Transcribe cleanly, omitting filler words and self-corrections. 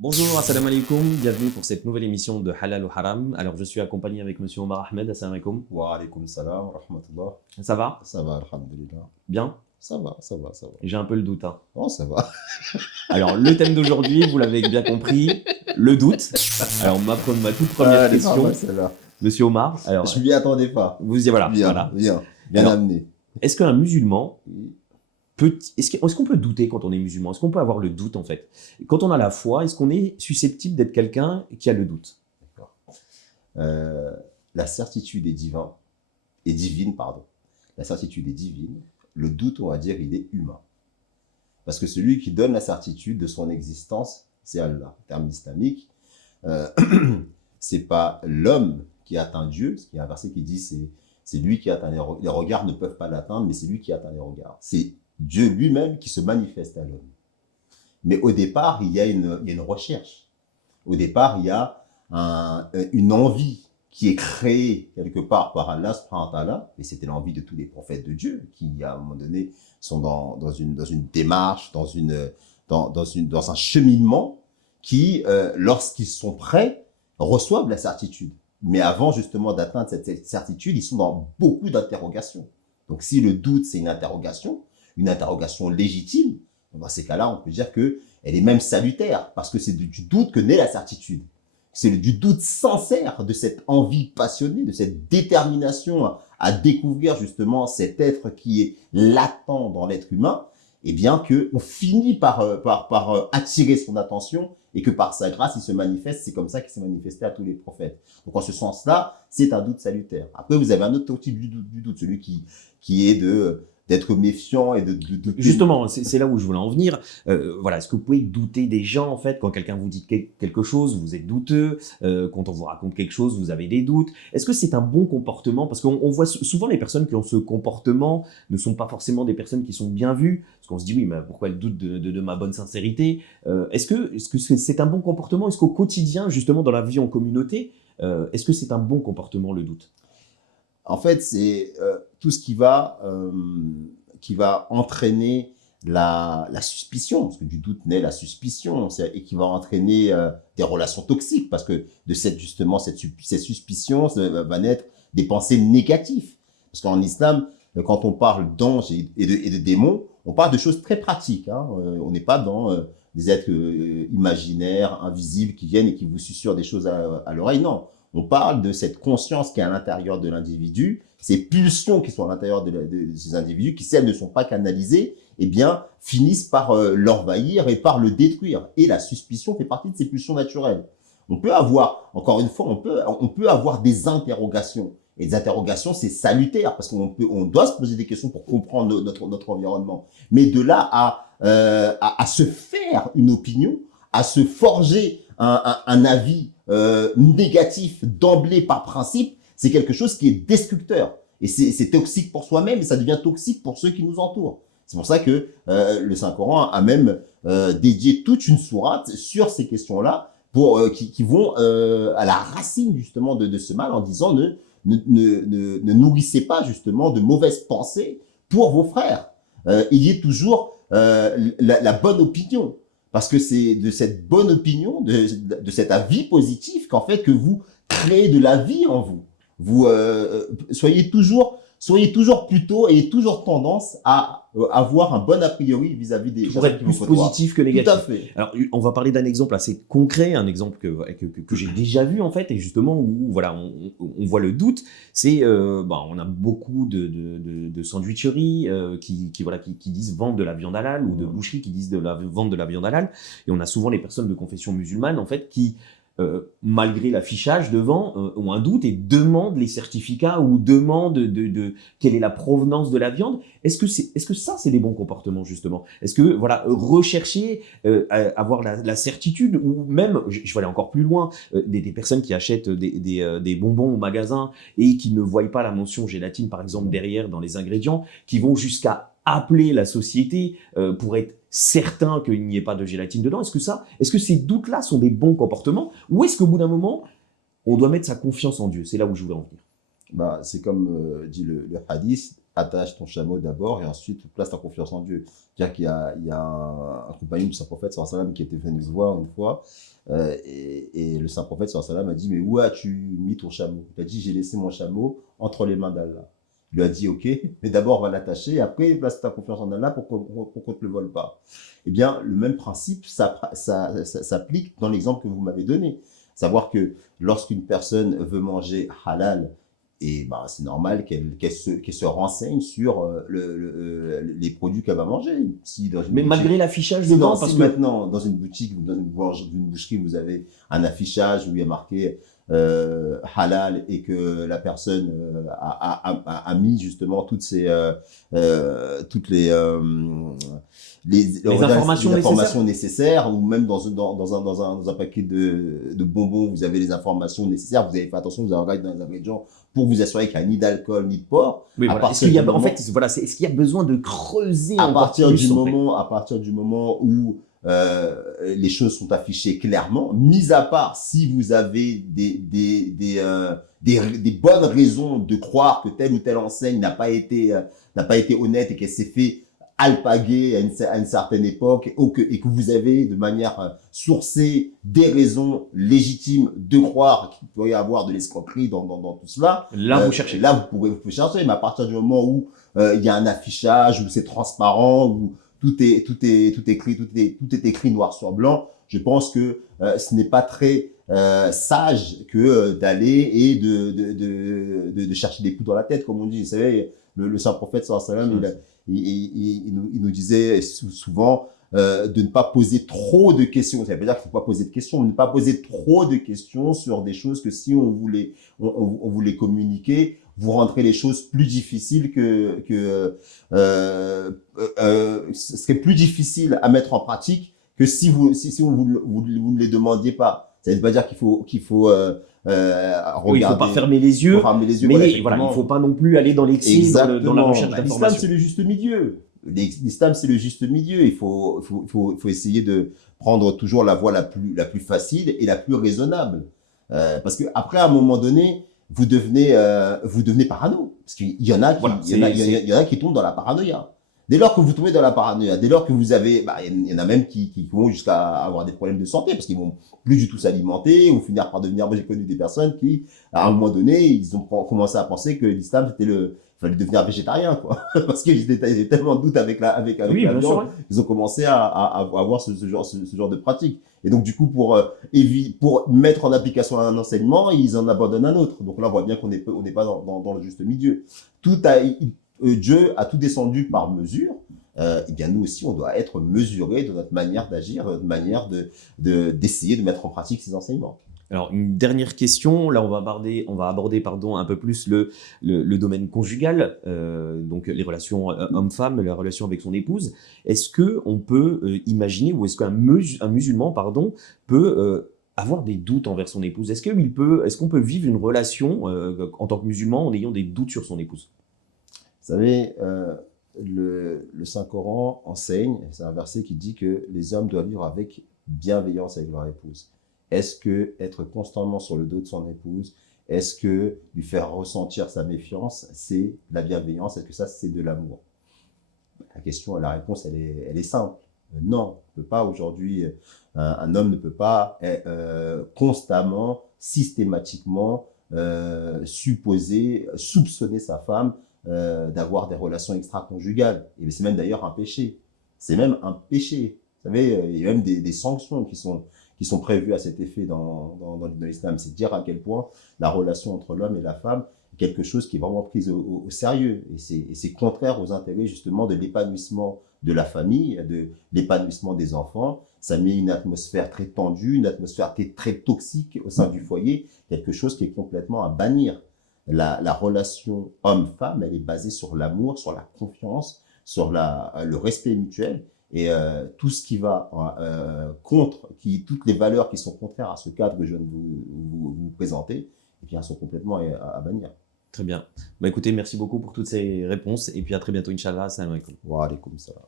Bonjour, assalamu alaikum, bienvenue pour cette nouvelle émission de Halal ou Haram. Alors je suis accompagné avec monsieur Omar Ahmed, assalamu alaikum. Wa alaykoum salam wa rahmatullah. Ça va? Ça va, alhamdulillah. Bien? Ça va, ça va, ça va. J'ai un peu le doute. Hein. Oh, ça va. Alors le thème d'aujourd'hui, vous l'avez bien compris, le doute. Alors ma toute première Elle est pas question, mal, celle-là. monsieur Omar, alors Je m'y attendais pas. vous disiez voilà, Bien, voilà. bien Alors, amené. Est-ce qu'un musulman est-ce qu'on peut douter quand on est musulman? Est-ce qu'on peut avoir le doute en fait? Quand on a la foi, est-ce qu'on est susceptible d'être quelqu'un qui a le doute? D'accord. La certitude est divine, pardon. La certitude est divine. Le doute, on va dire, il est humain. Parce que celui qui donne la certitude de son existence, c'est Allah. En termes islamiques, c'est pas l'homme qui atteint Dieu. Parce qu'il y a un verset qui dit c'est lui qui atteint les regards ne peuvent pas l'atteindre, mais c'est lui qui atteint les regards. C'est Dieu lui-même qui se manifeste à l'homme. Mais au départ, il y a une recherche. Au départ, il y a une envie qui est créée quelque part par Allah subhanahu wa ta'ala, et c'était l'envie de tous les prophètes de Dieu, qui à un moment donné sont dans une démarche, dans un cheminement qui, lorsqu'ils sont prêts, reçoivent la certitude. Mais avant justement d'atteindre cette certitude, ils sont dans beaucoup d'interrogations. Donc si le doute, c'est une interrogation légitime, dans ces cas-là, on peut dire qu'elle est même salutaire, parce que c'est du doute que naît la certitude. C'est du doute sincère de cette envie passionnée, de cette détermination à découvrir justement cet être qui est latent dans l'être humain, et bien qu'on finit par attirer son attention et que par sa grâce, il se manifeste. C'est comme ça qu'il s'est manifesté à tous les prophètes. Donc en ce sens-là, c'est un doute salutaire. Après, vous avez un autre type du doute, celui qui est d'être méfiant et de Justement, c'est là où je voulais en venir. Voilà, est-ce que vous pouvez douter des gens en fait quand quelqu'un vous dit quelque chose, vous êtes douteux. Quand on vous raconte quelque chose, vous avez des doutes. Est-ce que c'est un bon comportement? Parce qu'on voit souvent les personnes qui ont ce comportement ne sont pas forcément des personnes qui sont bien vues. Parce qu'on se dit oui, mais pourquoi elle doute de ma bonne sincérité? Est-ce que c'est un bon comportement? Est-ce qu'au quotidien, justement dans la vie en communauté, est-ce que c'est un bon comportement le doute? En fait, c'est tout ce qui va entraîner la suspicion, parce que du doute naît la suspicion, et qui va entraîner des relations toxiques, parce que de cette suspicion va naître des pensées négatives. Parce qu'en islam, quand on parle d'anges et de démons, on parle de choses très pratiques. Hein. On n'est pas dans des êtres imaginaires, invisibles, qui viennent et qui vous susurrent des choses à l'oreille. Non. On parle de cette conscience qui est à l'intérieur de l'individu, ces pulsions qui sont à l'intérieur de ces individus, qui, si elles ne sont pas canalisées, eh bien, finissent par l'envahir et par le détruire. Et la suspicion fait partie de ces pulsions naturelles. On peut avoir, encore une fois, on peut avoir des interrogations. Et des interrogations, c'est salutaire, parce on doit se poser des questions pour comprendre notre environnement. Mais de là à se faire une opinion, à se forger un avis négatif d'emblée par principe, c'est quelque chose qui est destructeur. Et c'est toxique pour soi-même et ça devient toxique pour ceux qui nous entourent. C'est pour ça que le Saint-Coran a même dédié toute une sourate sur ces questions-là qui vont à la racine justement de ce mal en disant ne nourrissez pas justement de mauvaises pensées pour vos frères. Ayez toujours la bonne opinion. Parce que c'est de cette bonne opinion, de cet avis positif qu'en fait que vous créez de la vie en vous. Vous soyez toujours plutôt, ayez toujours tendance à avoir un bon a priori vis-à-vis des pour être plus positif que négatif. Tout à fait. Alors, on va parler d'un exemple assez concret, un exemple que j'ai déjà vu en fait, et justement où voilà, on voit le doute. C'est, on a beaucoup de sandwicheries qui disent vendre de la viande halal ou de boucheries qui disent vendre de la viande halal, et on a souvent les personnes de confession musulmane en fait qui malgré l'affichage devant, ont un doute et demandent les certificats ou demandent quelle est la provenance de la viande. Est-ce que ça, c'est des bons comportements, justement? Est-ce que, voilà, rechercher, avoir la certitude, ou même, je vais aller encore plus loin, des personnes qui achètent des bonbons au magasin et qui ne voient pas la mention gélatine, par exemple, derrière dans les ingrédients, qui vont jusqu'à appeler la société pour être certain qu'il n'y ait pas de gélatine dedans? Est-ce que ces doutes-là sont des bons comportements? Ou est-ce qu'au bout d'un moment, on doit mettre sa confiance en Dieu? C'est là où je voulais en venir. C'est comme dit le hadith, attache ton chameau d'abord et ensuite place ta confiance en Dieu. C'est-à-dire il y a un compagnon du Saint-Prophète sallallahu alayhi wa sallam qui était venu le voir une fois et le Saint-Prophète sallallahu alayhi wa sallam a dit mais où as-tu mis ton chameau? Il a dit j'ai laissé mon chameau entre les mains d'Allah. Il lui a dit ok, mais d'abord on va l'attacher et après place ta confiance en Allah pour qu'on ne te le vole pas. Eh bien le même principe s'applique dans l'exemple que vous m'avez donné. Savoir que lorsqu'une personne veut manger halal, et bah, c'est normal qu'elle se renseigne sur les produits qu'elle va manger. Si dans une Mais boutique, malgré l'affichage si dedans, si parce que maintenant, dans une boutique, dans une boucherie, vous avez un affichage où il y a marqué halal et que la personne a mis justement toutes les informations nécessaires, ou même dans un paquet de bonbons, vous avez les informations nécessaires, vous avez fait attention, vous avez regardé dans les ingrédients pour vous assurer qu'il n'y a ni d'alcool, ni de porc. oui, voilà. Est-ce qu'il y a, en fait, voilà, est-ce qu'il y a besoin de creuser à encore partir plus, à partir du moment où les choses sont affichées clairement, mis à part si vous avez des bonnes raisons de croire que telle ou telle enseigne n'a pas été honnête et qu'elle s'est fait alpaguer à une certaine époque et que vous avez de manière sourcée des raisons légitimes de croire qu'il pourrait y avoir de l'escroquerie dans tout cela. Là, vous cherchez. Là, vous pouvez chercher, mais à partir du moment où il y a un affichage, où c'est transparent, où tout est écrit noir sur blanc, je pense que ce n'est pas très sage que d'aller et de chercher des coups dans la tête, comme on dit. Vous savez, le Saint-Prophète sallallahu alayhi wa sallam, il nous disait souvent de ne pas poser trop de questions. Ça veut dire qu'il ne faut pas poser de questions, mais ne pas poser trop de questions sur des choses que si on voulait communiquer, vous rendrez les choses plus difficiles ce serait plus difficile à mettre en pratique que si vous ne les demandiez pas. Ça ne veut pas dire qu'il faut regarder. Oui, il ne faut pas fermer les yeux, mais voilà, il ne faut pas non plus aller dans l'excès, dans la recherche d'informations. L'islam, c'est le juste milieu. L'islam, c'est le juste milieu. Il faut essayer de prendre toujours la voie la plus facile et la plus raisonnable. Parce que après, à un moment donné, vous devenez parano. Parce qu'il y en a qui tombent dans la paranoïa. Dès lors que vous tombez dans la paranoïa, dès lors que vous avez, il y en a même qui vont jusqu'à avoir des problèmes de santé parce qu'ils vont plus du tout s'alimenter ou finir par devenir. Moi, j'ai connu des personnes qui, à un moment donné, ils ont commencé à penser que l'islam c'était fallait devenir végétarien, quoi. Parce qu'ils étaient tellement de doute avec la viande, sûr, ils ont commencé à avoir ce genre de pratique. Et donc, du coup, pour mettre en un enseignement, ils en abandonnent un autre. Donc là, on voit bien qu'on n'est pas dans le juste milieu. Dieu a tout descendu par mesure. Eh bien, nous aussi, on doit être mesurés dans notre manière d'agir, notre manière d'essayer de mettre en pratique ces enseignements. Alors, une dernière question. Là, on va aborder un peu plus le domaine conjugal, donc les relations homme-femme, la relation avec son épouse. Est-ce qu'on peut imaginer, ou est-ce qu'un musulman, peut avoir des doutes envers son épouse? Est-ce qu'on peut vivre une relation en tant que musulman en ayant des doutes sur son épouse? Vous savez, le Saint-Coran enseigne, c'est un verset qui dit que les hommes doivent vivre avec bienveillance avec leur épouse. Est-ce que être constamment sur le dos de son épouse, est-ce que lui faire ressentir sa méfiance, c'est la bienveillance? Est-ce que ça, c'est de l'amour? La réponse, elle est simple. Non, on peut pas aujourd'hui, un homme ne peut pas constamment, systématiquement soupçonner sa femme d'avoir des relations extra-conjugales. Et c'est même d'ailleurs un péché. C'est même un péché. Vous savez, il y a même des sanctions qui sont prévues à cet effet dans l'islam. C'est dire à quel point la relation entre l'homme et la femme est quelque chose qui est vraiment pris au sérieux. Et c'est contraire aux intérêts justement de l'épanouissement de la famille, de l'épanouissement des enfants. Ça met une atmosphère très tendue, une atmosphère très toxique au sein du foyer, quelque chose qui est complètement à bannir. La relation homme-femme, elle est basée sur l'amour, sur la confiance, sur le respect mutuel. Et tout ce qui va toutes les valeurs qui sont contraires à ce cadre que je viens de vous présenter, eh bien, sont complètement à bannir. Très bien. Écoutez, merci beaucoup pour toutes ces réponses et puis à très bientôt, Inch'Allah. Salam alaikum. Wa alaikum salam.